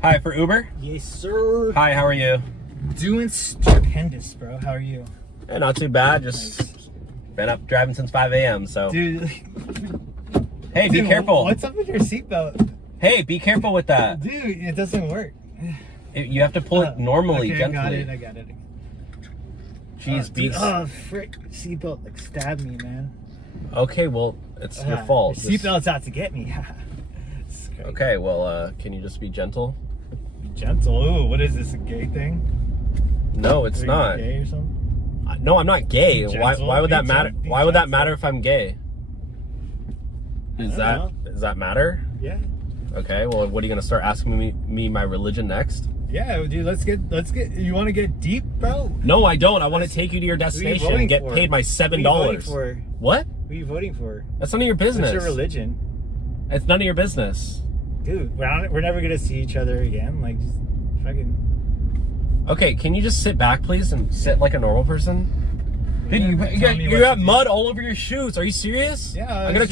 Hi, for Uber? Yes, sir. Hi, how are you? Doing stupendous, bro. How are you? Yeah, not too bad. Just been up driving since 5 a.m. So. Dude. Hey, be careful. What's up with your seatbelt? Hey, be careful with that. Dude, it doesn't work. You have to pull it normally, okay, gently. I got it. Jeez, beats. Oh, frick. Seatbelt like stabbed me, man. Okay, well, it's your fault. Seatbelt's out to get me. Okay, well, can you just be gentle? Gentle? Ooh, what is this, a gay thing? No, it's not. Gay or something? No, I'm not gay. Gentle, why would that matter? Why would that gentle. matter if I'm gay? Does that matter? Yeah. Okay, well, what are you gonna start asking me my religion next? Yeah, dude, let's get, you want to get deep, bro? No, I don't. I want to take you to your destination and get paid my $7. Who are you voting for? What? Who are you voting for? That's none of your business. What's your religion? It's none of your business. Dude, we're never gonna see each other again. Like, just fucking. Okay, can you just sit back, please, and sit like a normal person? Dude, you got mud all over your shoes. Are you serious? Yeah. I'm gonna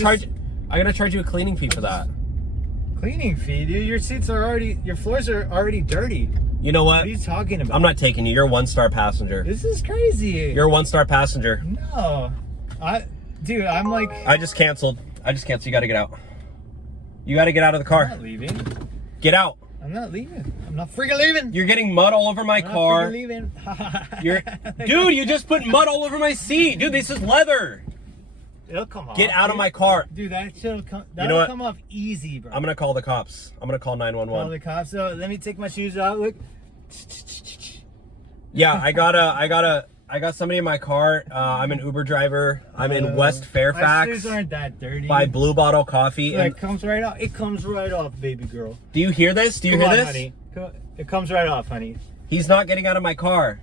charge you a cleaning fee for that. Cleaning fee, dude. Your floors are already dirty. You know what? What are you talking about? I'm not taking you. You're a 1-star passenger. This is crazy. You're a 1-star passenger. No, dude, I'm like. I just canceled. You gotta get out. You gotta get out of the car. I'm not leaving. Get out. I'm not leaving. I'm not freaking leaving. You're getting mud all over my car. I'm not freaking leaving. Dude, you just put mud all over my seat. Dude, this is leather. It'll come off. Get out of my car. Dude, that'll come off easy, bro. I'm gonna call the cops. I'm gonna call 911. Call the cops. So let me take my shoes out. Look. Yeah, I got somebody in my car. I'm an Uber driver. I'm in West Fairfax. My shoes aren't that dirty. By Blue Bottle Coffee. So it comes right off. It comes right off, baby girl. Do you hear this? Do you hear this? Honey. It comes right off, honey. He's not getting out of my car.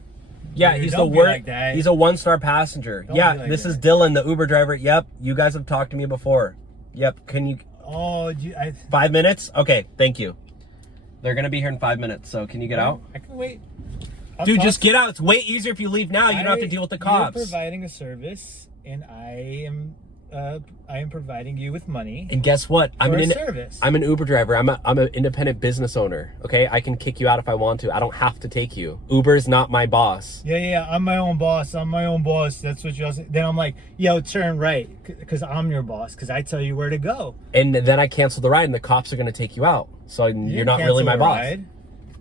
Yeah, Dude, he's don't the be worst. like that. He's a 1-star passenger. Don't Yeah, be like this that. is Dylan, the Uber driver. Yep, you guys have talked to me before. Yep, can you? Oh, 5 minutes? Okay, thank you. They're gonna be here in 5 minutes, so can you get out? I can wait. Dude, just get out. It's way easier if you leave now. You don't have to deal with the cops. You're providing a service, and I am providing you with money. And guess what? I'm an Uber driver. I'm an independent business owner. Okay, I can kick you out if I want to. I don't have to take you. Uber's not my boss. Yeah. I'm my own boss. That's what you're saying. Then I'm like, yo, turn right, because I'm your boss. Because I tell you where to go. And then I cancel the ride, and the cops are gonna take you out. So you're not really my boss. Ride.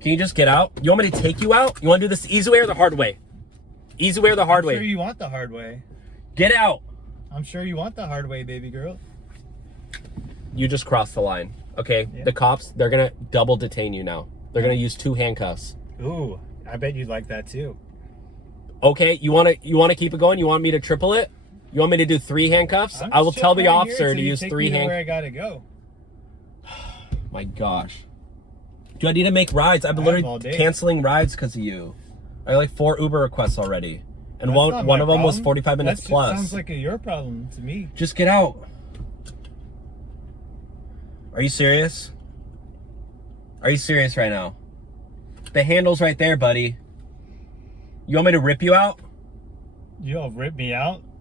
Can you just get out? You want me to take you out? You want to do this the easy way or the hard way? Easy way or the hard way? I'm sure you want the hard way. Get out. I'm sure you want the hard way, baby girl. You just crossed the line. Okay, yeah. The cops, they're going to double detain you now. They're going to use 2 handcuffs. Ooh, I bet you'd like that too. Okay, you want to keep it going? You want me to triple it? You want me to do 3 handcuffs? I will tell the officer to use 3 handcuffs. Where I got to go. My gosh. Do I need to make rides? I've been literally canceling rides because of you. I have like 4 Uber requests already. And one of them was 45 minutes plus. Sounds like your problem to me. Just get out. Are you serious? Are you serious right now? The handle's right there, buddy. You want me to rip you out? You'll rip me out?